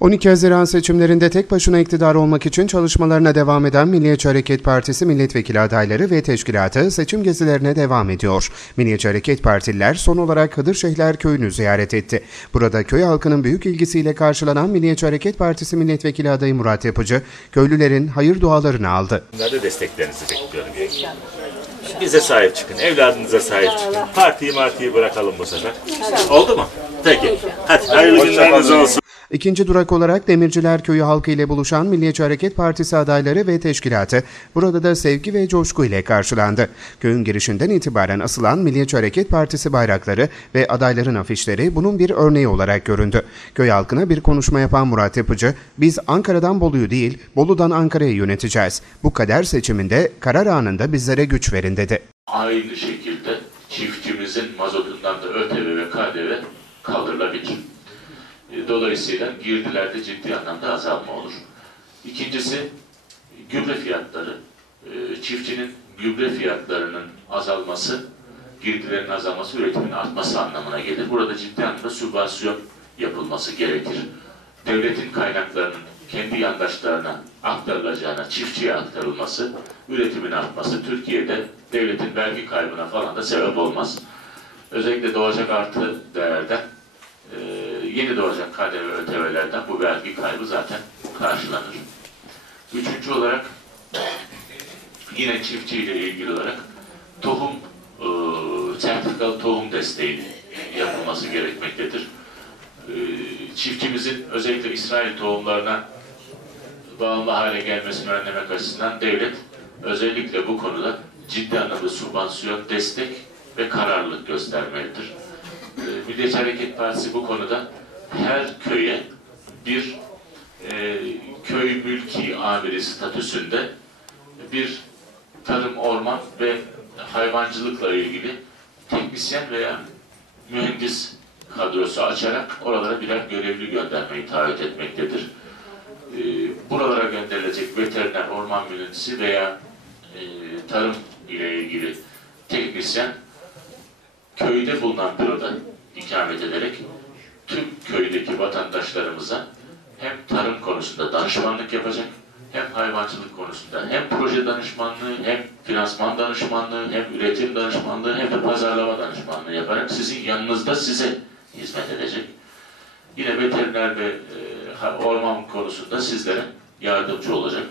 12 Haziran seçimlerinde tek başına iktidar olmak için çalışmalarına devam eden Milliyetçi Hareket Partisi milletvekili adayları ve teşkilatı seçim gezilerine devam ediyor. Milliyetçi Hareket Partililer son olarak Hıdırşehirler Köyü'nü ziyaret etti. Burada köy halkının büyük ilgisiyle karşılanan Milliyetçi Hareket Partisi milletvekili adayı Murat Yapıcı, köylülerin hayır dualarını aldı. Bunlarda desteklerinizi bekliyorum. Bize sahip çıkın, evladınıza sahip çıkın. Partiyi martiyi bırakalım bu sefer. Oldu mu? Peki. Hadi hayırlı günleriniz olsun. İkinci durak olarak Demirciler Köyü halkı ile buluşan Milliyetçi Hareket Partisi adayları ve teşkilatı burada da sevgi ve coşku ile karşılandı. Köyün girişinden itibaren asılan Milliyetçi Hareket Partisi bayrakları ve adayların afişleri bunun bir örneği olarak göründü. Köy halkına bir konuşma yapan Murat Yapıcı, biz Ankara'dan Bolu'yu değil, Bolu'dan Ankara'yı yöneteceğiz. Bu kader seçiminde karar anında bizlere güç verin dedi. aynı şekilde çiftçimizin mazotundan da ÖTV ve KDV kaldırılabilir. E, Dolayısıyla girdilerde ciddi anlamda azalma olur. İkincisi gübre fiyatları. E, Çiftçinin gübre fiyatlarının azalması, girdilerin azalması, üretimin artması anlamına gelir. Burada ciddi anlamda sübvansiyon yapılması gerekir. Devletin kaynaklarının kendi yandaşlarına aktarılacağına, çiftçiye aktarılması, üretimin artması Türkiye'de devletin vergi kaybına falan da sebep olmaz. Özellikle doğacak artı değerden, e, yeni doğacak KDV ÖTV'lerden bu vergi kaybı zaten karşılanır. Üçüncü olarak yine çiftçiyle ilgili olarak tohum, e, sertifikalı tohum desteği yapılması gerekmektedir. E, çiftçimizin özellikle İsrail tohumlarına bağımlı hale gelmesini önlemek açısından devlet özellikle bu konuda ciddi anlamda sübvansiyon, destek ve kararlılık göstermelidir. Ee, Milliyetçi Hareket Partisi bu konuda her köye bir e, köy mülki amiri statüsünde bir tarım, orman ve hayvancılıkla ilgili teknisyen veya mühendis kadrosu açarak oralara birer görevli göndermeyi taahhüt etmektedir. E, buralara gönderilecek veteriner, orman mühendisi veya e, tarım ile ilgili teknisyen köyde bulunan büroda ikamet ederek tüm köydeki vatandaşlarımıza hem tarım konusunda danışmanlık yapacak, hem hayvancılık konusunda hem proje danışmanlığı, hem finansman danışmanlığı, hem üretim danışmanlığı, hem de pazarlama danışmanlığı yaparak sizin yanınızda size hizmet edecek. Yine veteriner ve e, orman konusunda sizlere yardımcı olacak.